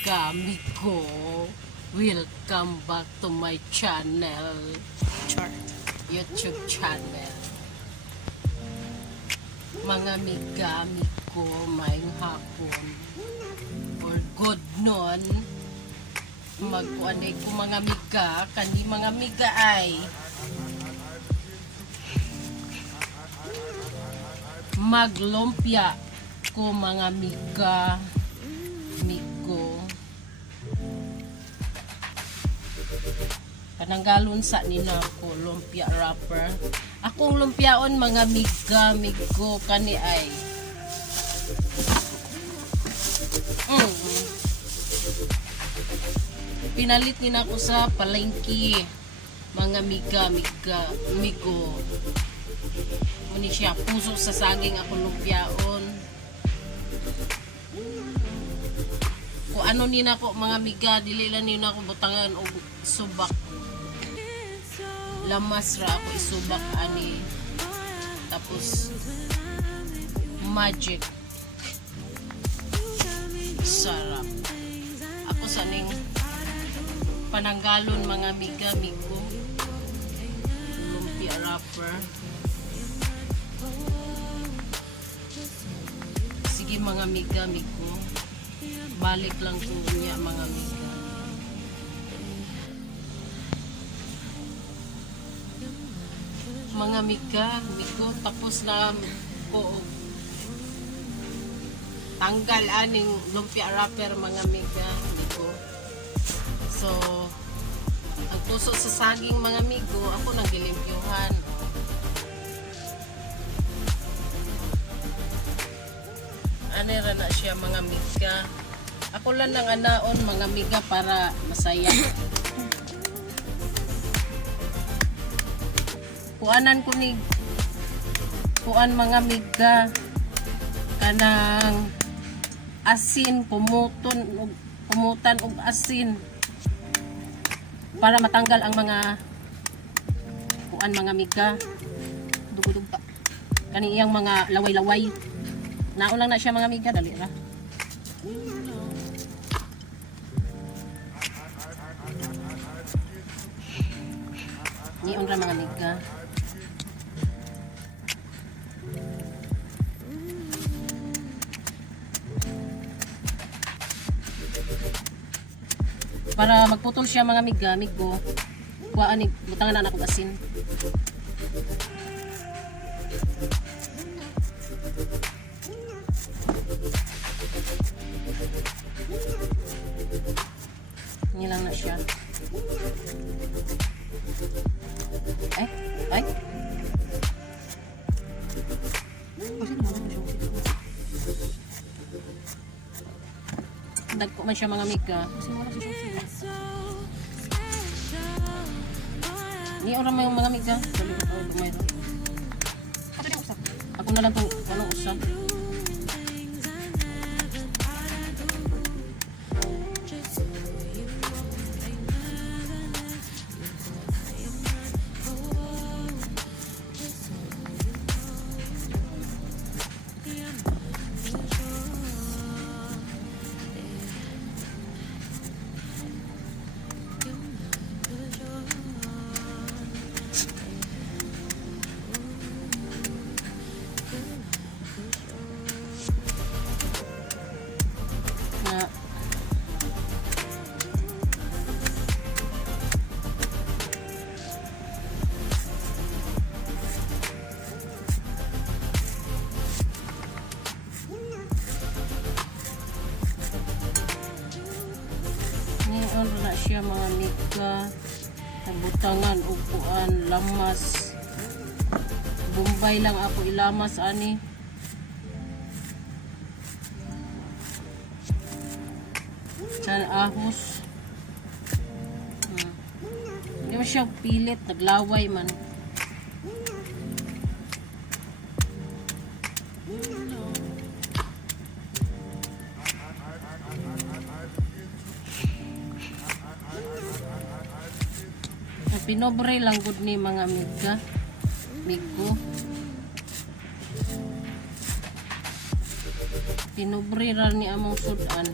amigo, welcome back to my channel, YouTube channel. Mga amigo, maayong hapon or good noon. Magkuanay ko mga amiga, kandi mga amiga ay maglumpia ko mga amigo. Pananggalon sa nila ko lumpia wrapper. Akong lumpiaon mga migo kani ay pinalit din ako sa palengke mga migo. Muni siya puso sa saging ako lumpiaon. Kung ano ni nako mga miga, dili lang ni nako butangan og subak. Lamas ra ako isubak ani. Tapos magic. Sarap. Ako saning pananggalon mga migo. Lumpia wrapper. Sige mga migo. Balik lang ko niya mga miga. Mga migo, tapos na ko tanggal aning lumpia wrapper mga migo. So, ang tusok sa saging mga migo, ako nang gilimpyuhan. Ano ra na siya mga miga. Ako lang nang anaon mga miga para masaya. Kuanan ko ni kuan mga miga kanang asin kumutan og asin para matanggal ang mga kuan mga miga dugudug pa kani iyang mga laway-laway. Naon lang na siya mga miga, dali ra. Niyon ra mga miga. Para magputol siya mga migo, kuhaan ni butangan na ako asin. Ini lang na siya. Ay. Dagko man siya mga miga. Ni orang mga miga. Ako na lang tong anong usap. Ano na siya mga miga, nabutangan, upuan, lamas. Bombay lang ako ilamas ani. San ahos. Hindi mo siya pilit, naglaway man. Pinobre lang gud ni mga migo. Pinobre ra ni among sudan.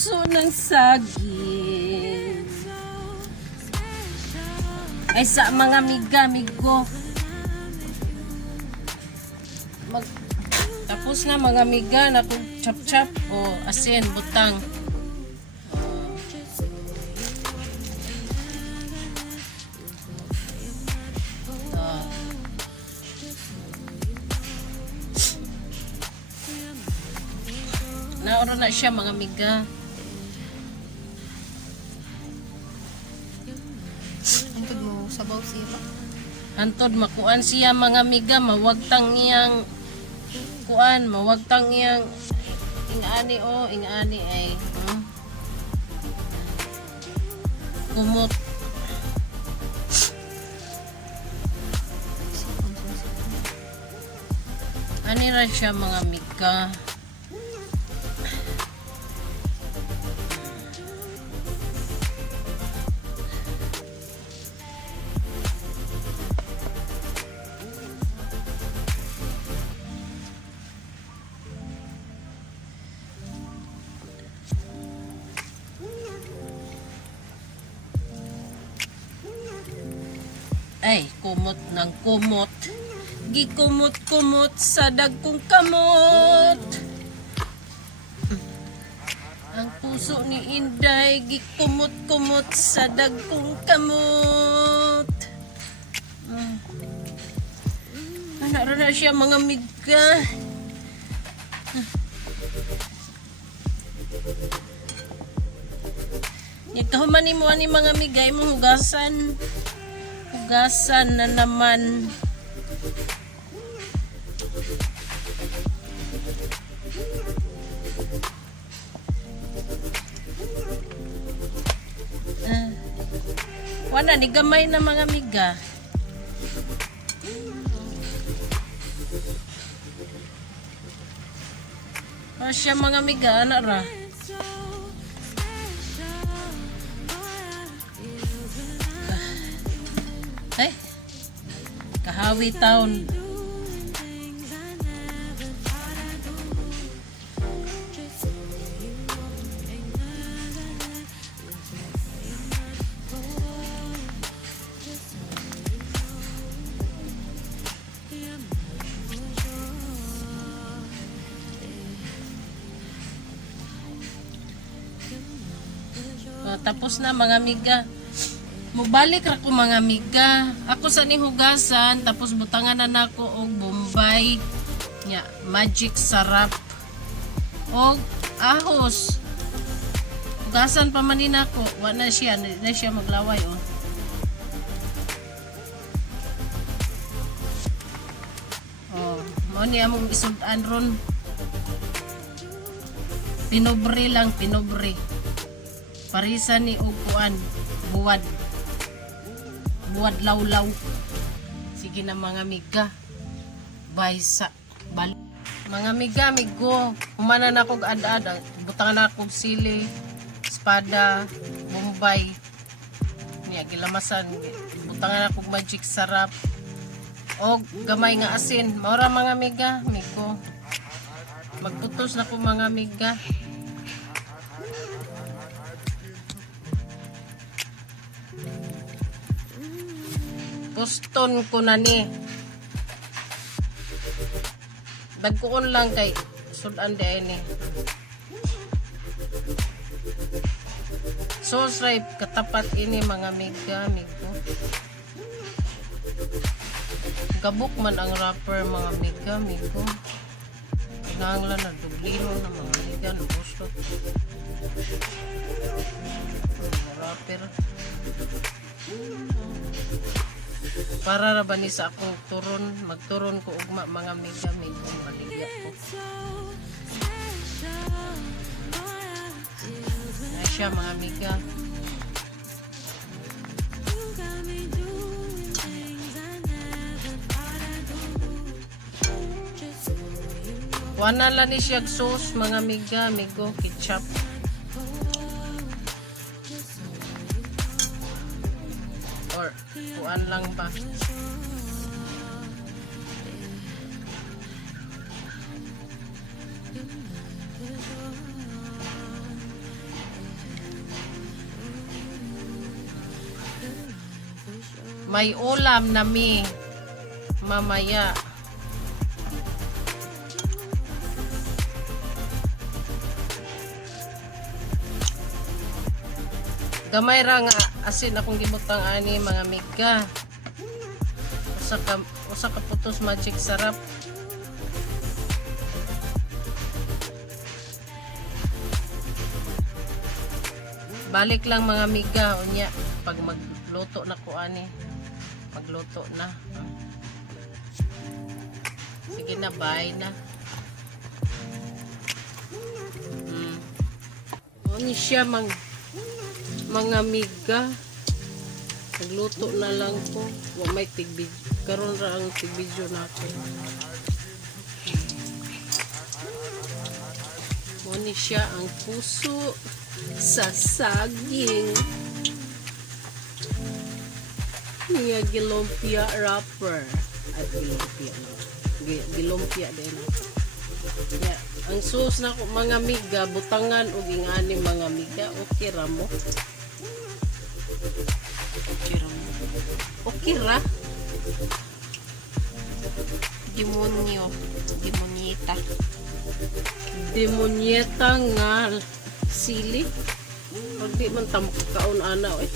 puso ng saging. Ay sa mga amigo. Tapos na mga amiga na kung chop o asin, butang. Naoro na siya mga amiga. Antod mo sabaw siya. Antod makuan siya mga amiga, mawagtang iyang kuan, mawagtang iyang ingani ay kumot. Ani ra siya mga amiga. Ay, kumot ng kumot. Gikumot-kumot sa dagkong kamot. Ang puso ni Inday, gikumot-kumot sa dagkong kamot. Ano na siya mga amiga. Ikaw man mo ani mga amiga, imong hugasan. Hugasan na naman. Wala ni gamay na mga amiga. Siya mga amiga, anak ra. Ay, Kahawi Town. Tapos na mga amiga. Mubalik ra ko mga amiga. Ako sa ni hugasan tapos butangan na nako og Bombay. Nya, magic sarap. Og ahos. Hugasan pa man din ako. Wa na siya maglaway oh. Oh, mo ni among isud-an ron. Pinobre lang, pinobre. Parisan ni upuan, buwad lawlaw. Sige na mga amiga. Baysa bal. Mga amiga, amigo, humana na kog ad-ad, butangan na kog sili, espada, Bombay. Niya gilamasan, butangan na kog magic sarap. Og gamay nga asin. Maura mga amiga, amigo. Magputos na ko mga amiga. Poston ko na ni. Dagkoon lang kay sudan di ni. Sauce ripe katapat ini mga amiga, amigo. Gabok man ang wrapper mga amiga, amigo. Kinahanglan na dublino na mga amiga, no gusto. Wrapper. Para ra ba ni sa akong turon, magturon ko ugma mga amiga, maligya ko. Na siya mga amiga. Kuana lang ni siya sauce mga amiga, amigo, ketchup. Or kuan lang ba? May ulam nami mamaya. Gamay ra nga asin akong gibutang ani mga miga. Usa ka putos magic sarap. Balik lang mga miga unya pag magluto na ko ani. Magluto na. Sige na, bye na. Ano siya mga miga. Nagluto na lang ko. Wa may tigbid. Karon ra ang tigbidyo nako. Ano siya ang puso sa saging. Niya gilumpia wrapper. Ay, gilumpia na. Gilumpia din. Yeah. Ang sauce na ko mga miga, butangan o ingani mga miga. Okay ra mo. Okay ra mo. Okay ra. Demonyo. Demonyeta. Demonyeta nga sili. Pag di man tamo kaon ana eh.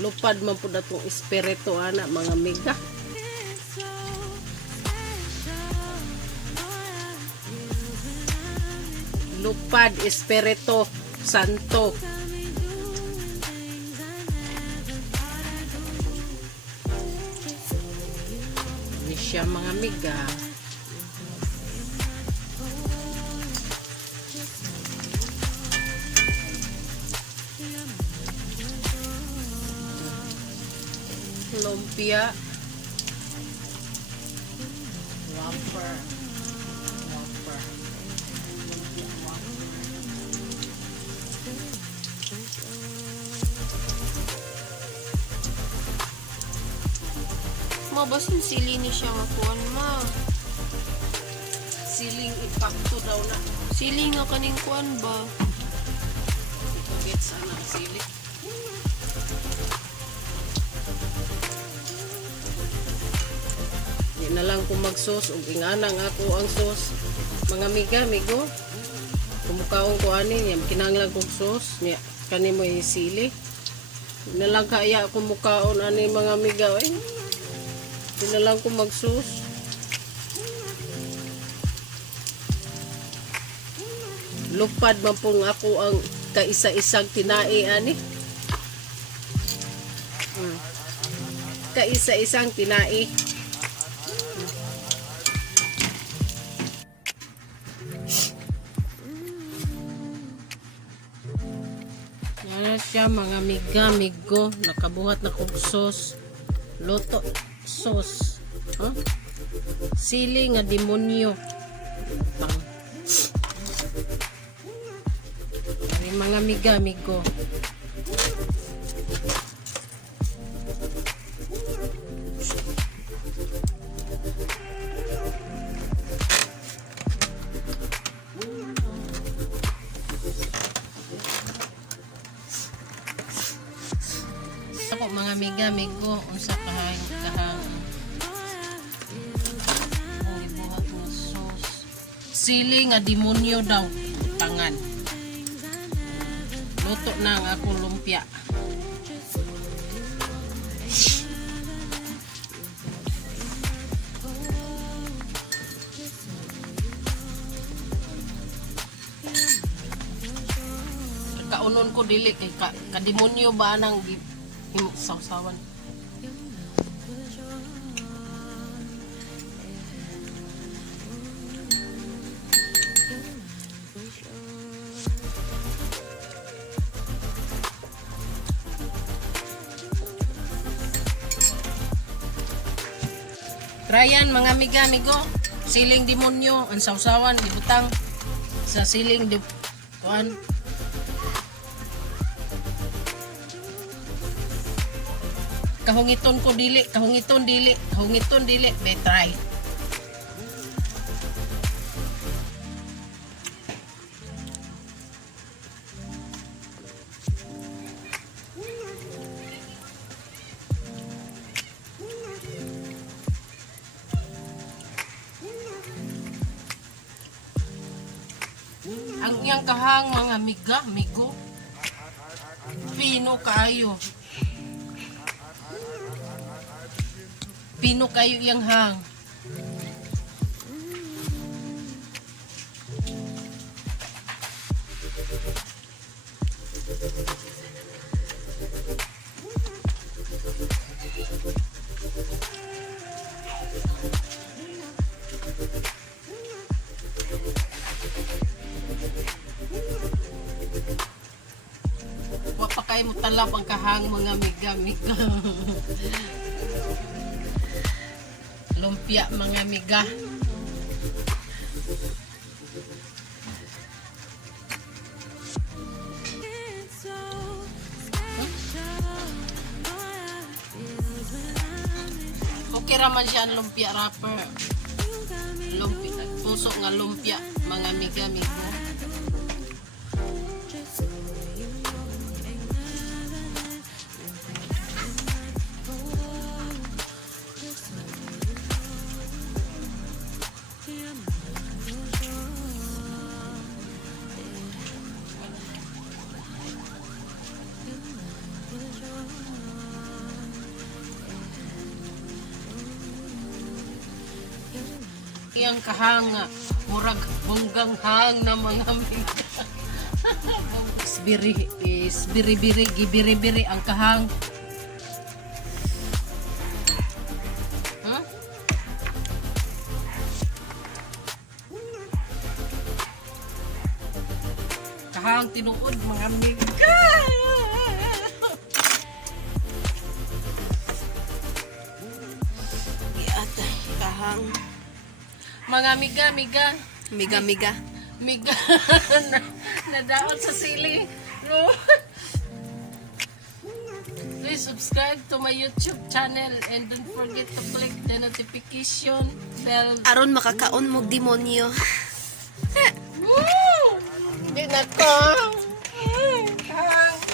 Lupad man po datong espiritu ana mga miga. Lupad espiritu santo. Ini siya mga miga. Lumpia wrapper. Mabasin sili ni siya nga kuan ma. Siling ipakto daw na. Sili nga kaning kuan ba? Ipagit sana ang sili. Di na lang kung mag-sauce ug inganang ako ang sauce. Mga miga, migo. Kumukaon ko ani, yan kinahanglan kong sauce. Niya kani mo yung sili. Di na lang kaya kumukaon ani mga miga eh. Di na lang kung mag-sauce. Lupad man pong ako ang kaisa-isang tinai ani. Kaisa-isang tinai. Yan siya mga miga, migo. Nakabuhat na kong sauce. Loto sauce. Huh? Sili nga demonyo. Mga miga, migo. Ako mga miga, migo, unsa kahang ibuhat mo sauce. Sili nga demonyo daw, tangan. Luto na ang akong lumpia. Kaunon ko dili kay kademonyo ba nang sausawan. Tryan mga miga, migo. Siling demonyo, ang sausawan, ibutang sa siling kuan. Kahungiton ko dili, kahungiton dili, betray. iyang kahang mga miga, migo. Pino kayo. Pino kayo iyang hang. Wa pa kayo mo talab ang kahang mga miga-miga. Lumpia mga miga. Okay raman siya ang lumpia wrapper. Lumpia, puso nga lumpia mga miga-migo. Iyang kahang nga, murag bonggang hang na mga miga. Isbiri-biri, gibiri-biri ang kahang. Huh? Kahang tinuod mga miga. Iatay, kahang. Mga miga-miga. Miga-miga. Miga na, nadaot sa sili. No. Please subscribe to my YouTube channel and don't forget to click the notification bell. Aron makakaon mo demonyo. Woo! Hindi na ko. Hang.